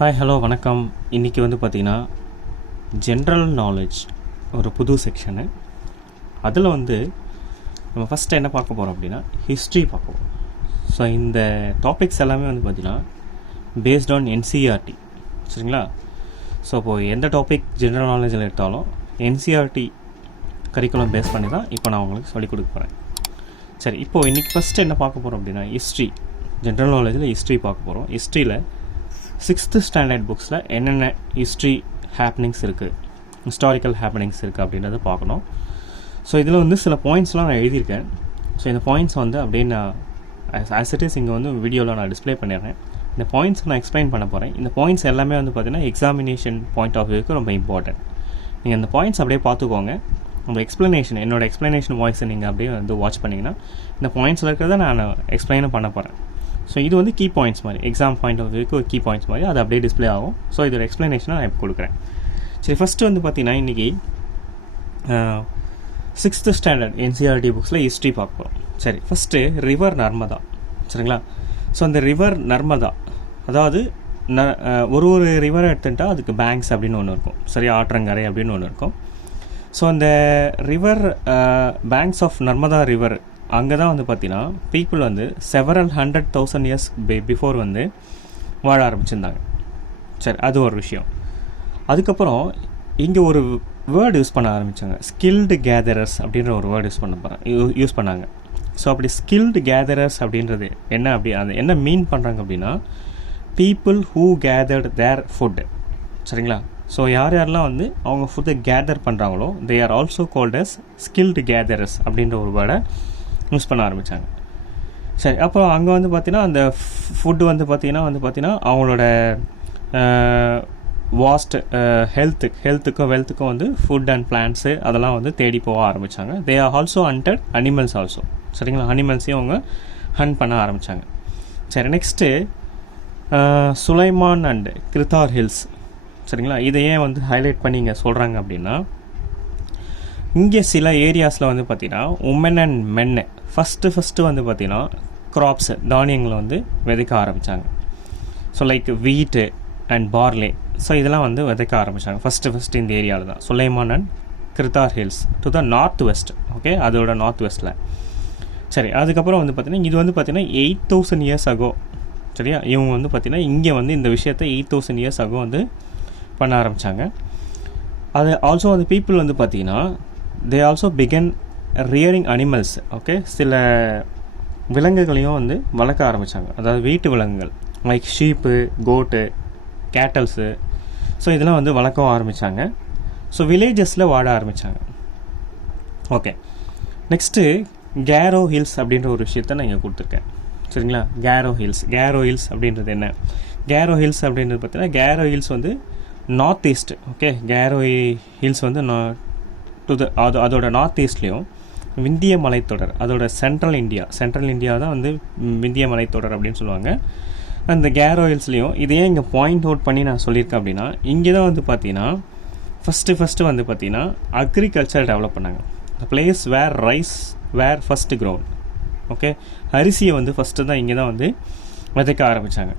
Hi hello வணக்கம். இன்றைக்கி வந்து பார்த்திங்கன்னா ஜென்ரல் நாலேஜ் ஒரு புது செக்ஷனு. அதில் வந்து நம்ம ஃபஸ்ட்டு என்ன பார்க்க போகிறோம் அப்படின்னா ஹிஸ்ட்ரி பார்க்க போகிறோம். ஸோ இந்த டாபிக்ஸ் எல்லாமே வந்து பார்த்திங்கன்னா பேஸ்ட் ஆன் என்சிஆர்டி, சரிங்களா? ஸோ இப்போது எந்த டாபிக் ஜென்ரல் நாலேஜில் எடுத்தாலும் என்சிஆர்டி கரிக்குலம் பேஸ் பண்ணி தான் இப்போ நான் உங்களுக்கு சொல்லிக் கொடுக்க போகிறேன். சரி, இப்போது இன்றைக்கி ஃபஸ்ட்டு என்ன பார்க்க போகிறோம் அப்படின்னா ஹிஸ்ட்ரி. ஜென்ரல் நாலேஜில் ஹிஸ்ட்ரி பார்க்க போகிறோம். ஹிஸ்ட்ரியில் 6th ஸ்டாண்டர்ட் புக்ஸில் என்னென்ன ஹிஸ்ட்ரி ஹேப்பனிங்ஸ் இருக்குது, ஹிஸ்டாரிக்கல் ஹேப்பனிங்ஸ் இருக்குது அப்படின்றத பார்க்கணும். ஸோ இதில் வந்து சில பாயிண்ட்ஸ்லாம் நான் எழுதியிருக்கேன். ஸோ இந்த பாயிண்ட்ஸ் வந்து அப்படியே நான் ஆஸ் இட் இஸ் இங்கே வந்து வீடியோவில் நான் டிஸ்பிளே பண்ணிடுறேன். இந்த பாயிண்ட்ஸ் நான் எக்ஸ்பிளைன் பண்ண போகிறேன். இந்த பாயிண்ட்ஸ் எல்லாமே வந்து பார்த்திங்கன்னா எக்ஸாமினேஷன் பாயிண்ட் ஆஃப் வியூக்கு ரொம்ப இம்பார்ட்டன்ட். நீங்கள் அந்த பாயிண்ட்ஸ் அப்படியே பார்த்துக்கோங்க. உங்கள் எக்ஸ்ப்ளனேஷன், என்னோடய எக்ஸ்ப்ளனேஷன் வாய்ஸை நீங்கள் அப்படியே வந்து வாட்ச் பண்ணிங்கன்னா இந்த பாயிண்ட்ஸில் இருக்கிறத நான் எக்ஸ்பிளைனும் பண்ண போகிறேன். ஸோ இது வந்து கீ பாயிண்ட்ஸ் மாதிரி, எக்ஸாம் பாயிண்ட் ஆஃப் வியூக்கு ஒரு கீ பாயிண்ட்ஸ் மாதிரி அது அப்படியே டிஸ்பிளே ஆகும். ஸோ இதோட எக்ஸ்ப்ளனேஷனை நான் இப்போ கொடுக்குறேன். சரி, ஃபஸ்ட்டு வந்து பார்த்திங்கன்னா இன்றைக்கி 6th ஸ்டாண்டர்ட் என்சிஆர்டி புக்ஸில் ஹிஸ்ட்ரி பார்க்க போகிறோம். சரி, ஃபஸ்ட்டு ரிவர் நர்மதா, சரிங்களா? ஸோ அந்த ரிவர் நர்மதா, அதாவது ஒரு ரிவரை எடுத்துட்டா அதுக்கு பேங்க்ஸ் அப்படின்னு ஒன்று இருக்கும், சரி, ஆற்றங்கரை அப்படின்னு ஒன்று இருக்கும். ஸோ அந்த river banks of Narmada river, அங்கே தான் வந்து பார்த்தீங்கன்னா பீப்புள் வந்து செவரல் 100,000 இயர்ஸ் பிஃபோர் வந்து வாழ ஆரம்பிச்சிருந்தாங்க. சரி, அது ஒரு விஷயம். அதுக்கப்புறம் இங்கே ஒரு வேர்டு யூஸ் பண்ண ஆரம்பித்தாங்க, ஸ்கில்டு கேதரர்ஸ் அப்படின்ற ஒரு வேர்டு யூஸ் பண்ணாங்க. ஸோ அப்படி ஸ்கில்டு கேதரர்ஸ் அப்படின்றது என்ன, அப்படி அது என்ன மீன் பண்ணுறாங்க அப்படின்னா people who gathered their food, சரிங்களா? ஸோ யாரெல்லாம் வந்து அவங்க ஃபுட்டை கேதர் பண்ணுறாங்களோ they are also called as skilled gatherers அப்படின்ற ஒரு வேர்டை யூஸ் பண்ண ஆரம்பித்தாங்க. சரி, அப்புறம் அங்கே வந்து பார்த்திங்கன்னா அந்த ஃபுட்டு வந்து பார்த்திங்கன்னா அவங்களோட வாஸ்ட் ஹெல்த்துக்கும் வெல்த்துக்கும் வந்து ஃபுட் அண்ட் பிளான்ட்ஸு அதெல்லாம் வந்து தேடி போக ஆரம்பித்தாங்க. They are also hunted animals also, சரிங்களா? அனிமல்ஸையும் அவங்க ஹண்ட் பண்ண ஆரம்பித்தாங்க. சரி, next Sulaiman and Kirthar hills, சரிங்களா? இதை ஏன் வந்து ஹைலைட் பண்ணி இங்கே சொல்கிறாங்க அப்படின்னா இங்கே சில ஏரியாஸில் வந்து பார்த்திங்கன்னா உமன் அண்ட் மென்னு ஃபஸ்ட்டு வந்து பார்த்திங்கன்னா க்ராப்ஸு, தானியங்களை வந்து விதைக்க ஆரம்பித்தாங்க. So like wheat and barley, so இதெல்லாம் வந்து விதைக்க ஆரம்பித்தாங்க ஃபஸ்ட்டு இந்த ஏரியாவில் தான், Sulaiman and Kirthar hills to the north west. Okay, அதோட நார்த் வெஸ்ட்டில். சரி, அதுக்கப்புறம் வந்து பார்த்திங்கன்னா இது வந்து பார்த்திங்கன்னா 8,000 இயர்ஸ் அகோ, சரியா? இவங்க வந்து பார்த்திங்கன்னா இங்கே வந்து இந்த விஷயத்தை 8,000 இயர்ஸ் அகோ வந்து பண்ண ஆரம்பித்தாங்க. அது ஆல்சோ அந்த பீப்புள் வந்து பார்த்திங்கன்னா they also begin rearing animals. Okay, சில விலங்குகளையும் வந்து வளர்க்க ஆரம்பித்தாங்க, அதாவது வீட்டு விலங்குகள் லைக் ஷீப்பு, கோட்டு, கேட்டல்ஸு. ஸோ இதெல்லாம் வந்து வளர்க்கவும் ஆரம்பித்தாங்க. ஸோ வில்லேஜஸில் வாழ ஆரம்பித்தாங்க. ஓகே, நெக்ஸ்ட்டு கேரோ ஹில்ஸ் அப்படின்ற ஒரு விஷயத்தை நான் இங்கே கொடுத்துருக்கேன், சரிங்களா? கேரோ ஹில்ஸ் அப்படின்றது என்ன? கேரோ ஹில்ஸ் அப்படின்றது பார்த்தீங்கன்னா கேரோ ஹில்ஸ் வந்து நார்த் ஈஸ்ட். ஓகே, கேரோ ஹில்ஸ் வந்து அதோட நார்த் ஈஸ்ட்லேயும் விந்திய மலைத்தொடர், அதோட சென்ட்ரல் இந்தியா தான் வந்து விந்திய மலைத்தொடர் அப்படின்னு சொல்லுவாங்க. அந்த கேரோ ஹில்ஸ்லேயும் இதையே இங்கே பாயிண்ட் அவுட் பண்ணி நான் சொல்லியிருக்கேன் அப்படின்னா இங்கே தான் வந்து பார்த்தீங்கன்னா ஃபஸ்ட்டு வந்து பார்த்தீங்கன்னா அக்ரிகல்ச்சர் டெவலப் பண்ணாங்க. The place where first ground. Okay, அரிசியை வந்து ஃபஸ்ட்டு தான் இங்கே தான் வந்து விதைக்க ஆரம்பித்தாங்க,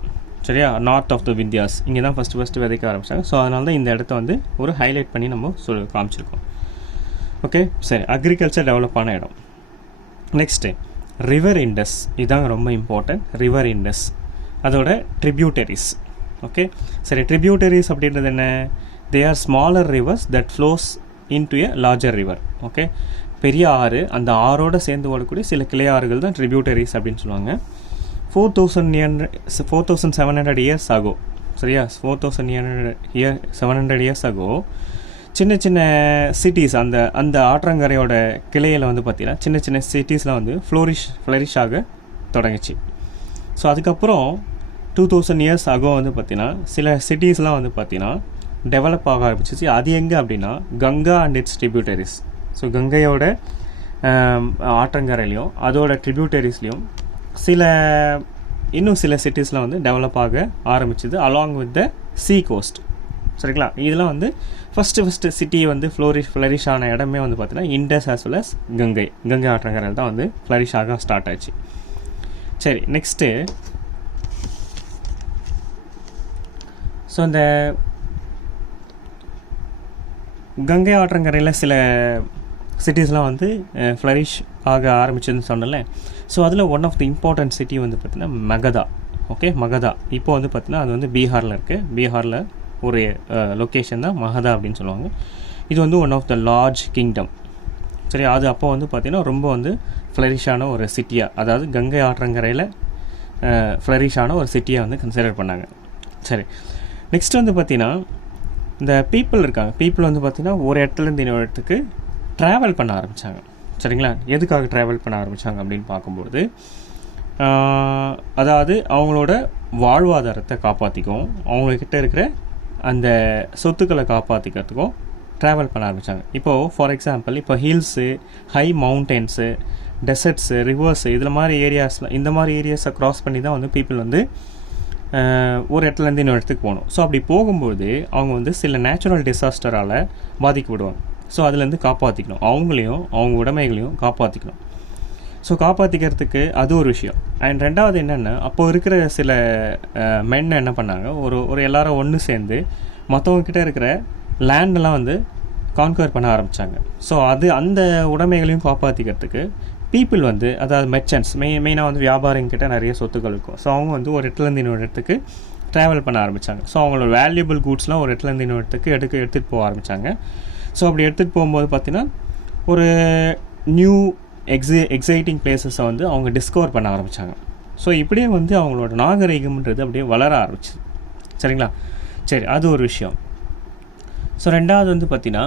சரியா? நார்த் ஆஃப் த விந்தியாஸ் இங்கே தான் ஃபஸ்ட்டு விதைக்க ஆரம்பித்தாங்க. ஸோ அதனால தான் இந்த இடத்த வந்து ஒரு ஹைலைட் பண்ணி நம்ம காமிச்சிருக்கோம். ஓகே, சரி, அக்ரிகல்ச்சர் டெவலப் ஆன இடம். நெக்ஸ்ட்டு ரிவர் இண்டஸ், இதுதாங்க ரொம்ப இம்பார்ட்டன்ட். ரிவர் இண்டஸ் அதோட ட்ரிபியூட்டரிஸ். ஓகே, சரி, ட்ரிபியூட்டரிஸ் அப்படின்றது என்ன? They are smaller rivers that flows into a larger river. Okay, பெரிய ஆறு, அந்த ஆறோடு சேர்ந்து ஓடக்கூடிய சில கிளை ஆறுகள் தான் ட்ரிபியூட்டரிஸ் அப்படின்னு சொல்லுவாங்க. 4,700 இயர்ஸ் ஆகோ, சரியா? 4,700 இயர்ஸ் ஆகோ சின்ன சிட்டிஸ், அந்த ஆற்றங்கரையோட கிளையில் வந்து பார்த்திங்கன்னா சின்ன சிட்டிஸ்லாம் வந்து ஃப்ளரிஷ் ஆக தொடங்கிச்சு. ஸோ அதுக்கப்புறம் 2,000 இயர்ஸ் ஆகோ வந்து பார்த்திங்கன்னா சில சிட்டிஸ்லாம் வந்து பார்த்திங்கன்னா டெவலப் ஆக ஆரம்பிச்சிச்சு. அது எங்கே அப்படின்னா Ganga and its tributaries. So கங்கையோட ஆற்றங்கரையிலையும் அதோட ட்ரிபியூட்டரிஸ்லேயும் இன்னும் சில சிட்டிஸ்லாம் வந்து டெவலப் ஆக ஆரம்பிச்சிது along with the sea coast, சரிங்களா? இதெல்லாம் வந்து ஃபஸ்ட்டு சிட்டி வந்து ஃப்ளரிஷ் ஆன இடமே வந்து பார்த்திங்கன்னா Indus as well as Ganga ஆற்றங்கரையில் தான் வந்து ஃப்ளரிஷ் ஆக ஸ்டார்ட் ஆச்சு. சரி, நெக்ஸ்ட்டு ஸோ இந்த கங்கை ஆற்றங்கரையில் சில சிட்டிஸ்லாம் வந்து ஃப்ளரிஷ் ஆக ஆரம்பிச்சதுன்னு சொன்னல. ஸோ அதில் one of the important city வந்து பார்த்திங்கன்னா மகதா. ஓகே, மகதா இப்போ வந்து பார்த்திங்கன்னா அது வந்து பீகாரில் இருக்குது. பீகாரில் ஒரு லொக்கேஷன் தான் மகதா அப்படின்னு சொல்லுவாங்க. இது வந்து one of the large kingdom. சரி, அது அப்போ வந்து பார்த்திங்கன்னா ரொம்ப வந்து ஃப்ளரிஷான ஒரு சிட்டியாக, அதாவது கங்கை ஆற்றங்கரையில் ஃப்ளரிஷான ஒரு சிட்டியாக வந்து கன்சிடர் பண்ணாங்க. சரி, நெக்ஸ்ட் வந்து பார்த்திங்கன்னா இந்த பீப்புள் இருக்காங்க. பீப்புள் வந்து பார்த்திங்கன்னா ஒரு இடத்துலேருந்து இன்னொரு இடத்துக்கு ட்ராவல் பண்ண ஆரம்பித்தாங்க. சரிங்களா, எதுக்காக ட்ராவல் பண்ண ஆரம்பித்தாங்க அப்படின்னு பார்க்கும்போது, அதாவது அவங்களோட வாழ்வாதாரத்தை காப்பாற்றிக்கும், அவங்கக்கிட்ட இருக்கிற அந்த சொத்துக்களை காப்பாற்றிக்கிறதுக்கும் ட்ராவல் பண்ண ஆரம்பித்தாங்க. இப்போது ஃபார் எக்ஸாம்பிள், இப்போ hills, high mountains, desserts, reverse, இதில் மாதிரி ஏரியாஸில் இந்த மாதிரி ஏரியாஸை க்ராஸ் பண்ணி தான் வந்து பீப்புள் வந்து ஒரு இடத்துலேருந்து இன்னொரு இடத்துக்கு போகணும். ஸோ அப்படி போகும்போது அவங்க வந்து சில நேச்சுரல் டிசாஸ்டரால் பாதிக்கப்படுவாங்க. ஸோ அதுலேருந்து காப்பாற்றிக்கணும், அவங்களையும் அவங்க உடைமைகளையும் காப்பாற்றிக்கணும். ஸோ காப்பாற்றிக்கிறதுக்கு அது ஒரு விஷயம். அண்ட் ரெண்டாவது என்னென்னா, அப்போ இருக்கிற சில மென் என்ன பண்ணாங்க, ஒரு எல்லாரும் ஒன்று சேர்ந்து மற்றவங்கக்கிட்ட இருக்கிற லேண்டெல்லாம் வந்து கான்கர் பண்ண ஆரம்பித்தாங்க. ஸோ அந்த உடைமைகளையும் காப்பாற்றிக்கிறதுக்கு பீப்புள் வந்து, அதாவது மெர்ச்சன்ட்ஸ், மெயினாக வந்து வியாபாரிங்கிட்ட நிறைய சொத்துக்கள் இருக்கும். ஸோ அவங்க வந்து ஒரு இடத்துலேருந்து இன்னொரு இடத்துக்கு ட்ராவல் பண்ண ஆரம்பித்தாங்க. ஸோ அவங்களோட வேல்யூபிள் கூட்ஸ்லாம் ஒரு இடத்துலேருந்து இன்னொரு இடத்துக்கு எடுத்துகிட்டு போக ஆரம்பித்தாங்க. ஸோ அப்படி எடுத்துகிட்டு போகும்போது பார்த்திங்கன்னா ஒரு நியூ எக்ஸைட்டிங் பிளேசஸை வந்து அவங்க டிஸ்கவர் பண்ண ஆரம்பித்தாங்க. ஸோ இப்படியே வந்து அவங்களோட நாகரிகம்ன்றது அப்படியே வளர ஆரம்பிச்சு. சரிங்களா, சரி, அது ஒரு விஷயம். ஸோ ரெண்டாவது வந்து பார்த்திங்கன்னா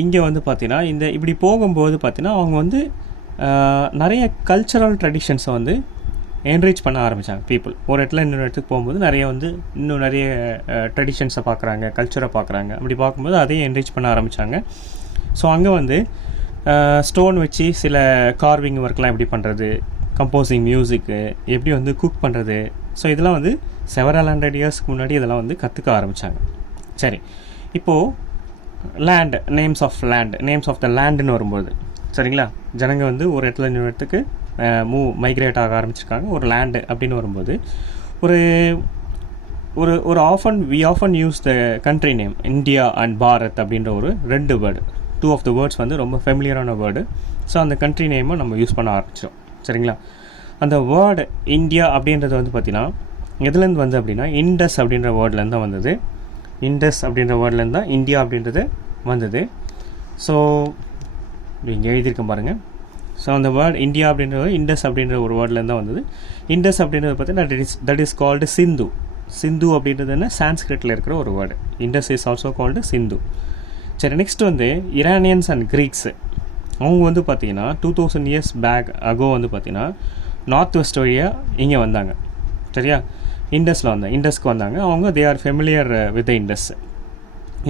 இங்கே வந்து பார்த்திங்கன்னா இந்த இப்படி போகும்போது பார்த்திங்கன்னா அவங்க வந்து நிறைய கல்ச்சரல் ட்ரெடிஷன்ஸை வந்து என்ரிச் பண்ண ஆரம்பித்தாங்க. பீப்புள் ஒரு இடத்துல இன்னொரு இடத்துக்கு போகும்போது இன்னும் நிறைய ட்ரெடிஷன்ஸை பார்க்குறாங்க, கல்ச்சரை பார்க்குறாங்க. அப்படி பார்க்கும்போது அதையும் என்ரிச் பண்ண ஆரம்பித்தாங்க. ஸோ அங்கே வந்து ஸ்டோன் வச்சு சில கார்விங் ஒர்க்லாம் எப்படி பண்ணுறது, கம்போசிங் மியூசிக்கு எப்படி வந்து குக் பண்ணுறது, ஸோ இதெல்லாம் வந்து செவரல் 100 இயர்ஸ்க்கு முன்னாடி இதெல்லாம் வந்து கற்றுக்க ஆரம்பித்தாங்க. சரி, இப்போது நேம்ஸ் ஆஃப் த லேண்டுன்னு வரும்போது, சரிங்களா, ஜனங்க வந்து ஒரு இடத்துல இன்னொரு இடத்துக்கு மைக்ரேட் ஆக ஆரம்பிச்சிருக்காங்க. ஒரு லேண்டு அப்படின்னு வரும்போது ஒரு often use the country name India and Bharat அப்படின்ற ஒரு 2 வேர்டு, 2 ஆஃப் த வேர்ட்ஸ் வந்து ரொம்ப ஃபெமிலியரான வேர்டு. ஸோ அந்த கண்ட்ரி நேமை நம்ம யூஸ் பண்ண ஆரம்பிச்சிடும். சரிங்களா, அந்த வேர்டு இந்தியா அப்படின்றது வந்து பார்த்திங்கன்னா எதுலேருந்து வந்து அப்படின்னா இண்டஸ் அப்படின்ற வேர்ட்லேருந்து தான் வந்தது. இண்டஸ் அப்படின்ற வேர்ட்லேருந்து தான் இந்தியா அப்படின்றது வந்தது. ஸோ இங்கே எழுதியிருக்கேன் பாருங்கள். ஸோ அந்த வேர்ட் இந்தியா அப்படின்றது இண்டஸ் அப்படின்ற ஒரு வேர்ட்லேருந்து தான் வந்தது. இண்டஸ் அப்படின்றது பார்த்தீங்கன்னா that is called Sindhu. Sindhu அப்படின்றது என்ன, சான்ஸ்கிரிட்டில் இருக்கிற ஒரு word. Indus is also called Sindhu. சரி, நெக்ஸ்ட் வந்து இரானியன்ஸ் அண்ட் கிரீக்ஸு. அவங்க வந்து பார்த்திங்கன்னா 2000 இயர்ஸ் பேக் அகோ வந்து பார்த்திங்கன்னா நார்த் வெஸ்ட் வழியாக இங்கே வந்தாங்க. சரியா, இண்டஸ்க்கு வந்தாங்க. அவங்க they are familiar with the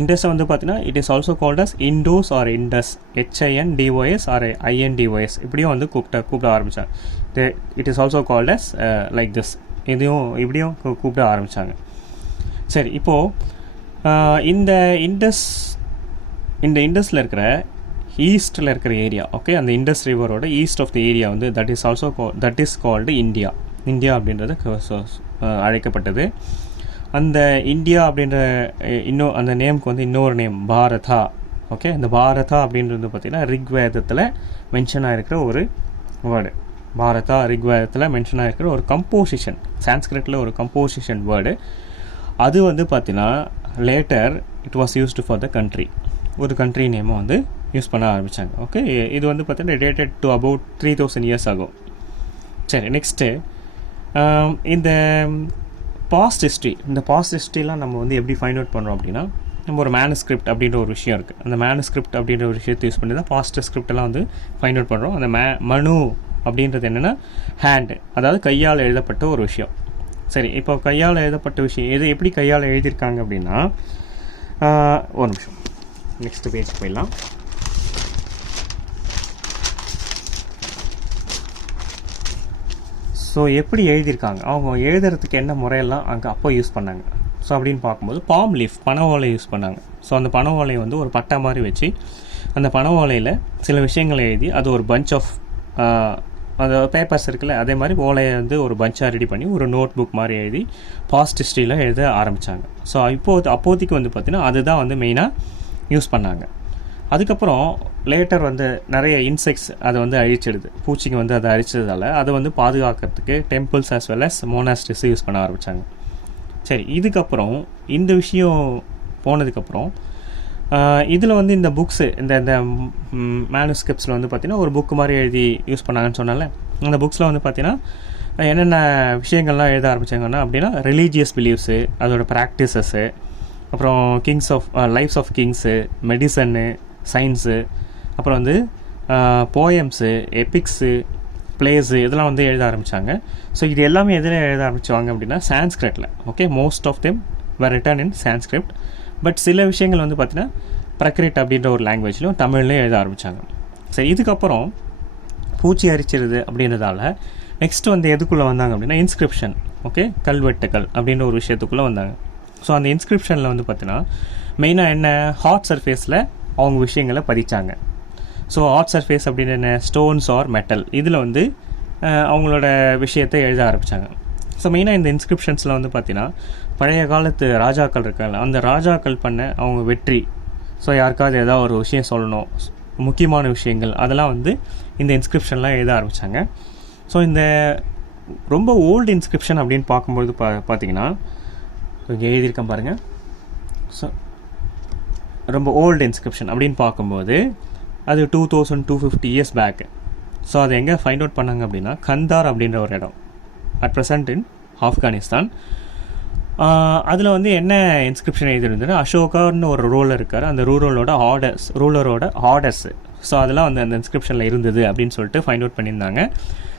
Indus வந்து பார்த்தீங்கன்னா it is also called as Indos or Indus, HINDOS or INDOS இப்படியும் வந்து கூப்பிட ஆரம்பித்தாங்க. It is also called as like this, இப்படியும் கூப்பிட ஆரம்பித்தாங்க. சரி, இப்போது இந்த இண்டஸில் இருக்கிற ஈஸ்ட்டில் இருக்கிற ஏரியா, ஓகே, அந்த இண்டஸ் ரிவரோட ஈஸ்ட் ஆஃப் த ஏரியா வந்து தட் இஸ் கால்டு இந்தியா அப்படின்றது அழைக்கப்பட்டது. அந்த இந்தியா அப்படின்ற அந்த நேமுக்கு வந்து இன்னொரு நேம் பாரதா. ஓகே, அந்த பாரதா அப்படின்றது பார்த்திங்கன்னா ரிக்வேதத்தில் மென்ஷன் ஆகிருக்கிற ஒரு வேர்டு. பாரதா ரிக்வேதத்தில் மென்ஷன் ஆகிருக்கிற ஒரு கம்போசிஷன், சான்ஸ்கிரிட்டில் ஒரு கம்போசிஷன் வேர்டு. அது வந்து பார்த்திங்கன்னா later it was used for the country, ஒரு கண்ட்ரி நேமை வந்து யூஸ் பண்ண ஆரம்பித்தாங்க. ஓகே, இது வந்து பார்த்திங்கன்னா ரிலேட்டட் டு அபவுட் 3000 இயர்ஸ் ஆகும். சரி, நெக்ஸ்ட்டு இந்த பாஸ்ட் ஹிஸ்ட்ரிலாம் நம்ம வந்து எப்படி ஃபைண்ட் அவுட் பண்ணுறோம் அப்படின்னா, நம்ம ஒரு மேனுஸ்கிரிப்ட் அப்படின்ற ஒரு விஷயம் இருக்குது. அந்த மேனுஸ்கிரிப்ட் அப்படின்ற ஒரு விஷயத்தை யூஸ் பண்ணி தான் பாஸ்ட் ஸ்கிரிப்டெல்லாம் வந்து ஃபைண்ட் அவுட் பண்ணுறோம். அந்த மனு அப்படின்றது என்னென்னா ஹேண்டு, அதாவது கையால் எழுதப்பட்ட ஒரு விஷயம். சரி, இப்போ கையால் எழுதப்பட்ட விஷயம் எப்படி கையால் எழுதியிருக்காங்க அப்படின்னா, ஒரு நிமிஷம், நெக்ஸ்ட் பேஜ் போயிடலாம். ஸோ எப்படி எழுதியிருக்காங்க, அவங்க எழுதுறதுக்கு என்ன முறையெல்லாம் அப்போ யூஸ் பண்ணாங்க. ஸோ அப்படின்னு பார்க்கும்போது பாம் லீஃப், பனை ஓலை யூஸ் பண்ணாங்க. ஸோ அந்த பனை ஓலையை வந்து ஒரு பட்டை மாதிரி வச்சு அந்த பனை ஓலையில் சில விஷயங்களை எழுதி அது ஒரு பஞ்ச் ஆஃப் அந்த பேப்பர்ஸ் இருக்குல்ல, அதே மாதிரி ஓலையை வந்து ஒரு பஞ்சாக ரெடி பண்ணி ஒரு நோட் புக் மாதிரி எழுதி பாஸ்ட் ஹிஸ்ட்ரியில் எழுத ஆரம்பித்தாங்க. ஸோ அப்போதைக்கு வந்து பார்த்திங்கன்னா அதுதான் வந்து மெயினாக யூஸ் பண்ணாங்க. அதுக்கப்புறம் லேட்டர் வந்து நிறைய இன்செக்ட்ஸ் அதை வந்து அழிச்சிடுது, பூச்சிங்க வந்து அதை அழிச்சதால் அதை வந்து பாதுகாக்கிறதுக்கு temples as well as monasteries use பண்ண ஆரம்பித்தாங்க. சரி, இதுக்கப்புறம் இந்த விஷயம் போனதுக்கப்புறம் இதில் வந்து இந்த புக்ஸு இந்த மேனுஸ்கிரிப்ட்ஸில் வந்து பார்த்திங்கன்னா ஒரு புக்கு மாதிரி எழுதி யூஸ் பண்ணாங்கன்னு சொன்னால, அந்த புக்ஸில் வந்து பார்த்திங்கன்னா என்னென்ன விஷயங்கள்லாம் எழுத ஆரம்பித்தாங்கன்னா அப்படின்னா ரிலீஜியஸ் பிலீஃப்ஸு, அதோட ப்ராக்டிசஸ்ஸு, அப்புறம் லைஃப்ஸ் ஆஃப் கிங்ஸு, மெடிசன்னு, சயின்ஸு, அப்புறம் வந்து போயம்ஸு, எபிக்ஸு, பிளேஸு, இதெல்லாம் வந்து எழுத ஆரம்பித்தாங்க. ஸோ இது எல்லாமே எதில் எழுத ஆரம்பிச்சுவாங்க அப்படின்னா சான்ஸ்கிரிட்டில். Okay, most of them were written in Sanskrit. But சில விஷயங்கள் வந்து பார்த்திங்கன்னா பிரக்ரிட் அப்படின்ற ஒரு லாங்குவேஜ்லையும் தமிழ்லேயும் எழுத ஆரம்பித்தாங்க. சரி, இதுக்கப்புறம் பூச்சி அரிச்சிருது அப்படின்றதால நெக்ஸ்ட்டு வந்து எதுக்குள்ளே வந்தாங்க அப்படின்னா இன்ஸ்கிரிப்ஷன். ஓகே, கல்வெட்டுக்கள் அப்படின்ற ஒரு விஷயத்துக்குள்ளே வந்தாங்க. ஸோ அந்த இன்ஸ்கிரிப்ஷனில் வந்து பார்த்திங்கன்னா மெயினாக என்ன, ஹார்ட் சர்ஃபேஸில் அவங்க விஷயங்களை பதிச்சாங்க. ஸோ ஹார்ட் சர்ஃபேஸ் அப்படின்னு என்ன, ஸ்டோன்ஸ் ஆர் மெட்டல், இதில் வந்து அவங்களோட விஷயத்தை எழுத ஆரம்பித்தாங்க. ஸோ மெயினாக இந்த இன்ஸ்கிரிப்ஷன்ஸில் வந்து பார்த்திங்கன்னா பழைய காலத்து ராஜாக்கள் இருக்காங்க, அந்த ராஜாக்கள் பண்ண அவங்க வெற்றி, ஸோ யாருக்காவது ஏதாவது ஒரு விஷயம் சொல்லணும், முக்கியமான விஷயங்கள், அதெல்லாம் வந்து இந்த இன்ஸ்கிரிப்ஷன்லாம் எழுத ஆரம்பித்தாங்க. ஸோ இந்த ரொம்ப ஓல்டு இன்ஸ்கிரிப்ஷன் அப்படின்னு பார்க்கும்போது பார்த்திங்கன்னா இங்கே எழுதியிருக்கேன் பாருங்கள். ஸோ ரொம்ப ஓல்டு இன்ஸ்கிரிப்ஷன் அப்படின்னு பார்க்கும்போது அது 2250 இயர்ஸ் பேக்கு. ஸோ அதை எங்கே ஃபைண்ட் அவுட் பண்ணாங்க அப்படின்னா கந்தார் அப்படின்ற ஒரு இடம், அட் ப்ரெசன்ட் இன் ஆப்கானிஸ்தான். அதில் வந்து என்ன இன்ஸ்கிரிப்ஷன் எழுதிருந்ததுன்னா அசோகான்னு ஒரு ரூலர் இருக்கார், அந்த ரூலரோட ஆர்டர்ஸு, ஸோ அதெல்லாம் வந்து அந்த இன்ஸ்கிரிப்ஷனில் இருந்தது அப்படின்னு சொல்லிட்டு ஃபைண்ட் அவுட் பண்ணியிருந்தாங்க.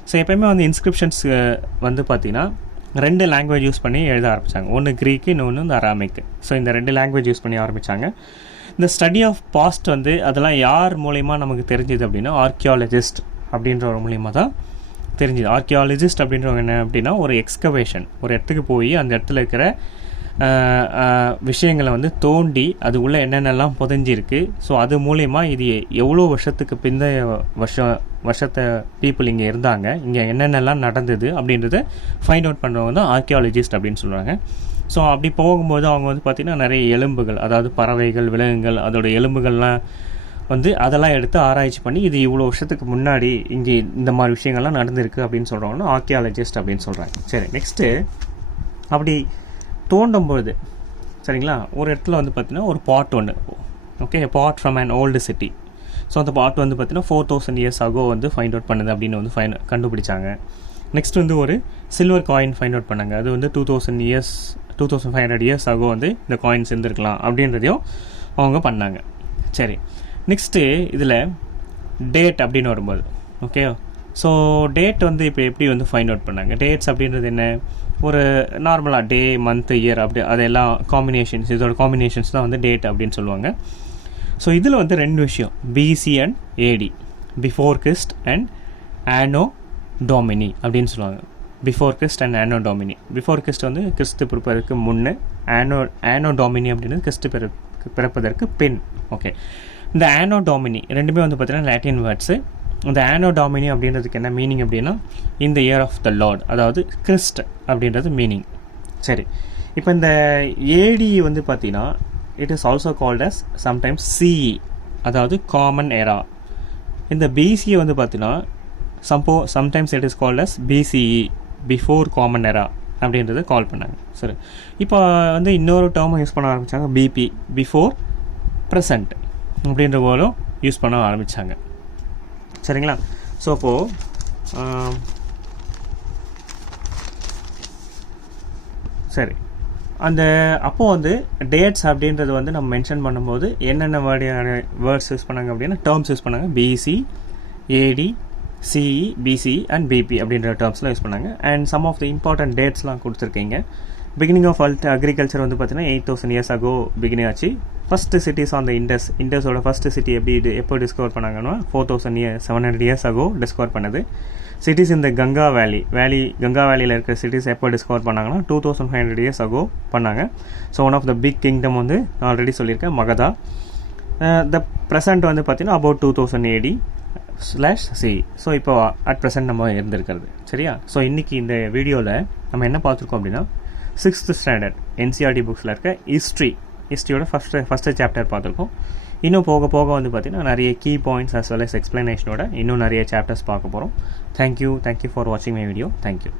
ஸோ எப்போயுமே வந்து இன்ஸ்கிரிப்ஷன்ஸ் வந்து பார்த்திங்கன்னா 2 லாங்குவேஜ் யூஸ் பண்ணி எழுத ஆரம்பித்தாங்க. ஒன்று க்ரீக்கு, இன்னொன்று இந்த அராமிக்கு. ஸோ இந்த 2 லாங்குவேஜ் யூஸ் பண்ணி ஆரம்பித்தாங்க. இந்த ஸ்டடி ஆஃப் பாஸ்ட் வந்து அதெல்லாம் யார் மூலயமா நமக்கு தெரிஞ்சுது அப்படின்னா ஆர்கியாலஜிஸ்ட் அப்படின்ற ஒரு மூலிமா தான் தெரிஞ்சுது. ஆர்கியாலஜிஸ்ட் அப்படின்றவங்க என்ன அப்படின்னா ஒரு எக்ஸ்கவேஷன், ஒரு இடத்துக்கு போய் அந்த இடத்துல இருக்கிற விஷயங்களை வந்து தோண்டி அது உள்ளே என்னென்னலாம் புதைஞ்சிருக்கு, ஸோ அது மூலயமா இது எவ்வளோ வருஷத்துக்கு பிந்தைய வருஷத்தை பீப்புள் இங்கே இருந்தாங்க, இங்கே என்னென்னலாம் நடந்தது அப்படின்றத ஃபைண்ட் அவுட் பண்ணுறவங்க தான் ஆர்கியாலஜிஸ்ட் அப்படின்னு சொல்கிறாங்க. ஸோ அப்படி போகும்போது அவங்க வந்து பார்த்திங்கன்னா நிறைய எலும்புகள், அதாவது பறவைகள், விலங்குகள், அதோட எலும்புகள்லாம் வந்து அதெல்லாம் எடுத்து ஆராய்ச்சி பண்ணி இது இவ்வளோ வருஷத்துக்கு முன்னாடி இங்கே இந்த மாதிரி விஷயங்கள்லாம் நடந்திருக்கு அப்படின்னு சொல்கிறவங்கன்னா ஆர்கியாலஜிஸ்ட் அப்படின்னு சொல்கிறாங்க. சரி, நெக்ஸ்ட்டு அப்படி தோண்டும்பொழுது சரிங்களா, ஒரு இடத்துல வந்து பார்த்திங்கன்னா ஒரு பாட் ஒன்று, okay, pot from an old city. So அந்த பாட் வந்து பார்த்திங்கன்னா 4000 இயர்ஸ் ஆகோ வந்து ஃபைண்ட் அவுட் பண்ணுது அப்படின்னு வந்து கண்டுபிடிச்சாங்க. நெக்ஸ்ட் வந்து ஒரு சில்வர் காயின் ஃபைண்ட் அவுட் பண்ணாங்க, அது வந்து 2500 இயர்ஸ் ஆகோ வந்து இந்த காயின்ஸ் இருந்திருக்கலாம் அப்படின்றதையும் அவங்க பண்ணாங்க. சரி, நெக்ஸ்ட்டு இதில் டேட் அப்படின்னு வரும்போது, ஓகே, ஸோ டேட் வந்து இப்போ எப்படி வந்து ஃபைண்ட் அவுட் பண்ணாங்க. டேட்ஸ் அப்படின்றது என்ன, ஒரு நார்மலாக டே, மந்த், இயர் அப்படி அதெல்லாம் காம்பினேஷன்ஸ், இதோட காம்பினேஷன்ஸ் தான் வந்து டேட் அப்படின்னு சொல்லுவாங்க. ஸோ இதில் வந்து 2 விஷயம், BC and AD, before Christ and anno Domini அப்படின்னு சொல்லுவாங்க. Before Christ and anno Domini. Before Christ வந்து கிறிஸ்து பிறப்பதற்கு முன்னே, ஆனோ டோமினி அப்படின்றது கிறிஸ்து பிறப்பதற்கு பின். ஓகே, இந்த ஆனோ டோமினி ரெண்டுமே வந்து பார்த்திங்கன்னா லாட்டின் வேர்ட்ஸு. இந்த ஆனோ டோமினி அப்படின்றதுக்கு என்ன மீனிங் அப்படின்னா இந்த இயர் ஆஃப் த லார்ட், அதாவது கிறிஸ்ட் அப்படின்றது மீனிங். சரி, இப்போ இந்த ஏடி வந்து பார்த்திங்கன்னா it is also called as sometimes CE, அதாவது காமன் எரா. இந்த பிசிஏ வந்து பார்த்திங்கன்னா sometimes it is called as BCE, before common era அப்படின்றத கால் பண்ணாங்க. சரி, இப்போ வந்து இன்னொரு டேர்மை யூஸ் பண்ண ஆரம்பித்தாங்க, பிபி, பிஃபோர் ப்ரெசண்ட் அப்படின்ற போலும் யூஸ் பண்ண ஆரம்பித்தாங்க. சரிங்களா, ஸோ அப்போது சரி, அப்போது வந்து டேட்ஸ் அப்படின்றது வந்து நம்ம மென்ஷன் பண்ணும்போது என்னென்ன வேர்ட்ஸ் யூஸ் பண்ணாங்க அப்படின்னா டேர்ம்ஸ் யூஸ் பண்ணாங்க. BC, AD, CE, BCE and BP அப்படின்ற டேர்ம்ஸ்லாம் யூஸ் பண்ணாங்க. And some of the important டேட்ஸ்லாம் கொடுத்துருக்கீங்க. பிகினிங் ஆஃப் அக்ரிகல்ச்சர் வந்து பார்த்தீங்கன்னா 8000 இயர்ஸ் ஆகோ பிகினிங் ஆச்சு. ஃபஸ்ட்டு சிட்டிஸ் ஆன் த இண்டஸோட ஃபஸ்ட்டு சிட்டி எப்போ டிஸ்கவர் பண்ணாங்கன்னா 4700 இயர்ஸ் ஆகோ டிஸ்கவர் பண்ணது. சிட்டிஸ் இந்த கங்கா வேலியில் இருக்கிற சிட்டிஸ் எப்போ டிஸ்கவர் பண்ணாங்கன்னா 2500 இயர்ஸ் ஆகோ பண்ணாங்க. So one of the big kingdom வந்து நான் ஆல்ரெடி சொல்லியிருக்கேன், மகதா. த ப்ரெசண்ட் வந்து பார்த்தீங்கன்னா அபவுட் 2000 AD. /C. ஸோ இப்போ அட் ப்ரெசென்ட் நம்ம இருந்திருக்கிறது சரியா. ஸோ இன்றைக்கி இந்த வீடியோவில் நம்ம என்ன பார்த்துருக்கோம் அப்படின்னா 6th ஸ்டாண்டர்ட் NCERT புக்ஸில் இருக்க ஹிஸ்ட்ரியோட ஃபஸ்ட்டு சாப்டர் பார்த்துருக்கோம். இன்னும் போக போக வந்து பார்த்திங்கன்னா நிறைய key points as well as எக்ஸ்ப்ளனேஷனோட இன்னும் நிறைய சாப்டர்ஸ் பார்க்க போகிறோம். தேங்க்யூ ஃபார் வாட்சிங் மை வீடியோ. தேங்க்யூ.